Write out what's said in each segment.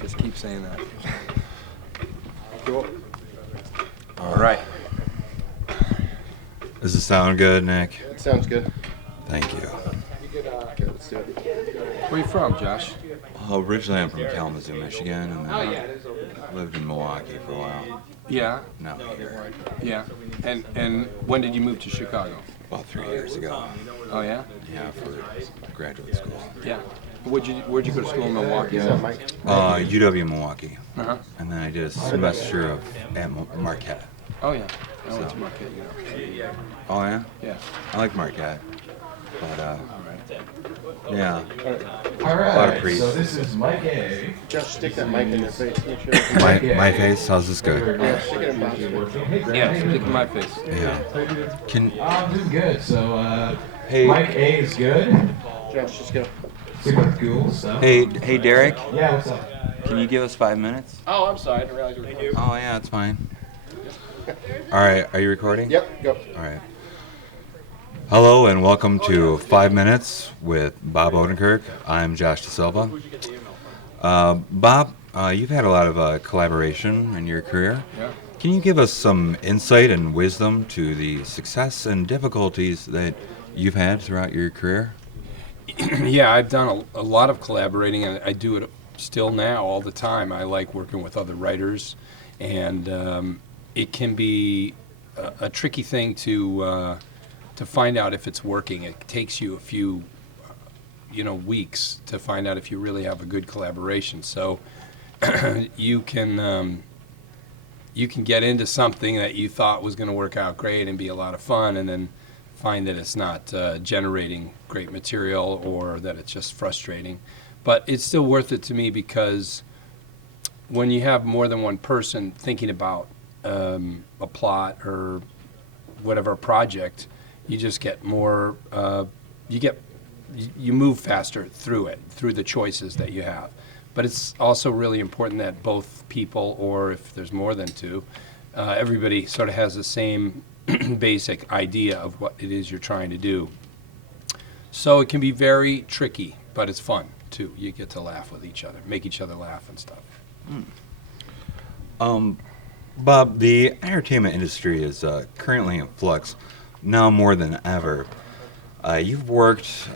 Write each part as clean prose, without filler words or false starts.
Just keep saying that. Cool. All right. Does it sound good, Nick? It sounds good. Thank you. Okay, let's do it. Where are you from, Josh? Originally, I'm from Kalamazoo, Michigan, and then lived in Milwaukee for a while. Yeah. Now I'm here Yeah. And when did you move to Chicago? about 3 years ago. Oh yeah. Yeah, for graduate school. Yeah. Where'd you go to school in Milwaukee? Is that Mike? UW Milwaukee, Uh-huh. and then I did a semester at Marquette. Oh yeah. I went to Marquette. Oh yeah, Yeah. I like Marquette, but All right. yeah, All right, a lot of priests. so this is Mike A. Just stick that mic in your face. Make sure. My face. How's this good? Yeah, stick it in Bob's face. Yeah. Stick in my face. Yeah. Can I'm doing good. So hey Mike A is good. Josh, just go. Super cool stuff. hey Derek? Yeah, what's up? Can you give us 5 minutes? Oh, I'm sorry. I didn't realize you were recording. Oh yeah, it's fine. All right, are you recording? Yep, go. All right. Hello and welcome to 5 Minutes with Bob Odenkirk. I'm Josh DeSilva. Bob, you've had a lot of collaboration in your career. Yeah. Can you give us some insight and wisdom to the success and difficulties that you've had throughout your career? Yeah, I've done a lot of collaborating, and I do it still now all the time. I like working with other writers, and it can be a tricky thing to find out if it's working. It takes you a few, weeks to find out if you really have a good collaboration. So you can get into something that you thought was going to work out great and be a lot of fun, and then find that it's not generating great material, or that it's just frustrating. But it's still worth it to me, because when you have more than one person thinking about a plot or whatever project, you just get more, you move faster through the choices that you have. But it's also really important that both people, or if there's more than two, everybody sort of has the same basic idea of what it is you're trying to do. So it can be very tricky, but it's fun too. You get to laugh with each other, make each other laugh and stuff. Bob, the entertainment industry is currently in flux, now more than ever. You've worked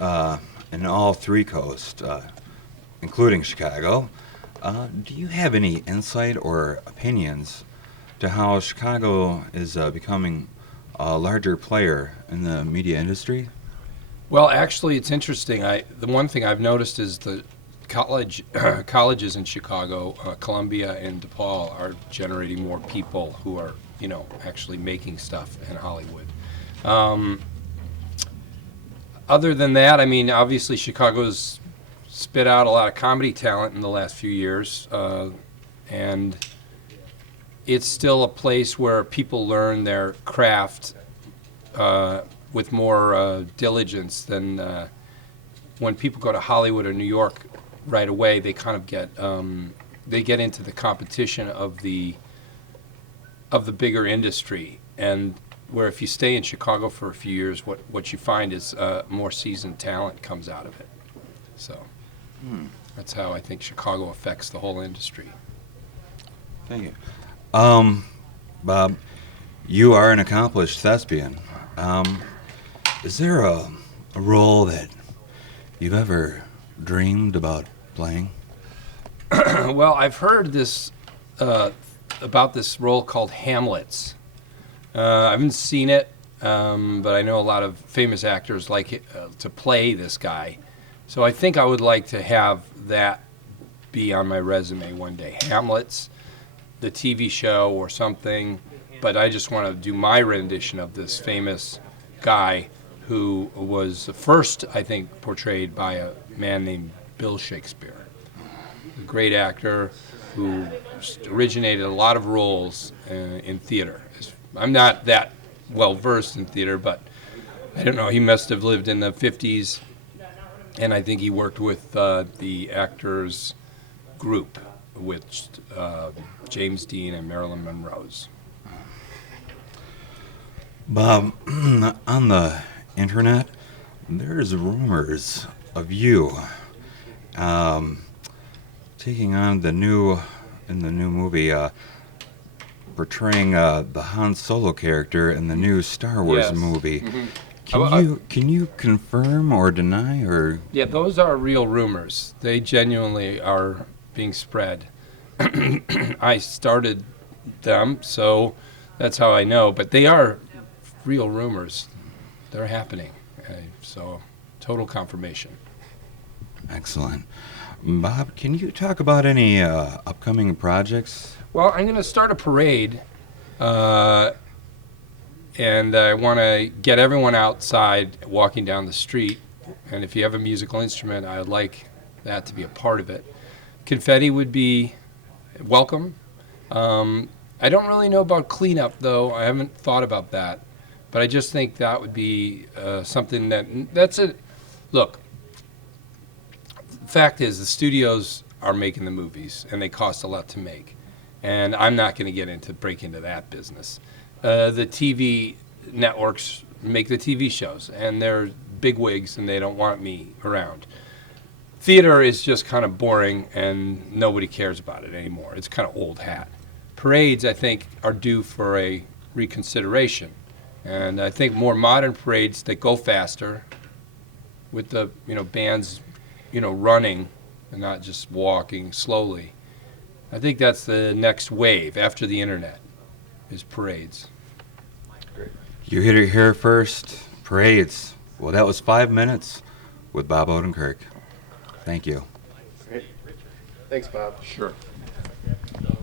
in all three coasts, including Chicago. Do you have any insight or opinions to how Chicago is becoming a larger player in the media industry? Well, actually, it's interesting. The one thing I've noticed is the colleges in Chicago, Columbia and DePaul, are generating more people who are, actually making stuff in Hollywood. Other than that, I mean, obviously Chicago's spit out a lot of comedy talent in the last few years, and it's still a place where people learn their craft with more diligence than when people go to Hollywood or New York right away. They kind of get into the competition of the bigger industry, and where if you stay in Chicago for a few years, what you find is more seasoned talent comes out of it. So that's how I think Chicago affects the whole industry. Thank you. Bob, you are an accomplished thespian. Is there a role that you've ever dreamed about playing? Well, I've heard this about this role called Hamlet's. I haven't seen it, but I know a lot of famous actors like it, to play this guy. So I think I would like to have that be on my resume one day. Hamlet's, the TV show or something, but I just want to do my rendition of this famous guy who was first, I think, portrayed by a man named Bill Shakespeare, a great actor who originated a lot of roles in theater. I'm not that well versed in theater, but I don't know, he must have lived in the 50s, and I think he worked with the actors group, with James Dean and Marilyn Monroe's. Bob, on the internet, there's rumors of you taking on the new movie, portraying the Han Solo character in the new Star Wars Yes. movie. Mhm. Can you confirm or deny or? Yeah, those are real rumors. They genuinely are being spread. I started them, so that's how I know. But they are real rumors. They're happening. So total confirmation. Excellent. Bob, can you talk about any upcoming projects? Well, I'm going to start a parade, and I want to get everyone outside walking down the street. And if you have a musical instrument, I would like that to be a part of it. Confetti would be welcome. I don't really know about cleanup, though. I haven't thought about that. But I just think that would be something that's a look. The fact is, the studios are making the movies, and they cost a lot to make. And I'm not going to get into break into that business. The TV networks make the TV shows, and they're big wigs, and they don't want me around. Theater is just kind of boring, and nobody cares about it anymore. It's kind of old hat. Parades, I think, are due for a reconsideration. And I think more modern parades that go faster with the bands running and not just walking slowly. I think that's the next wave after the internet is parades. You hit it here first. Parades. Well, that was 5 minutes with Bob Odenkirk. Thank you. Great. Thanks, Bob. Sure.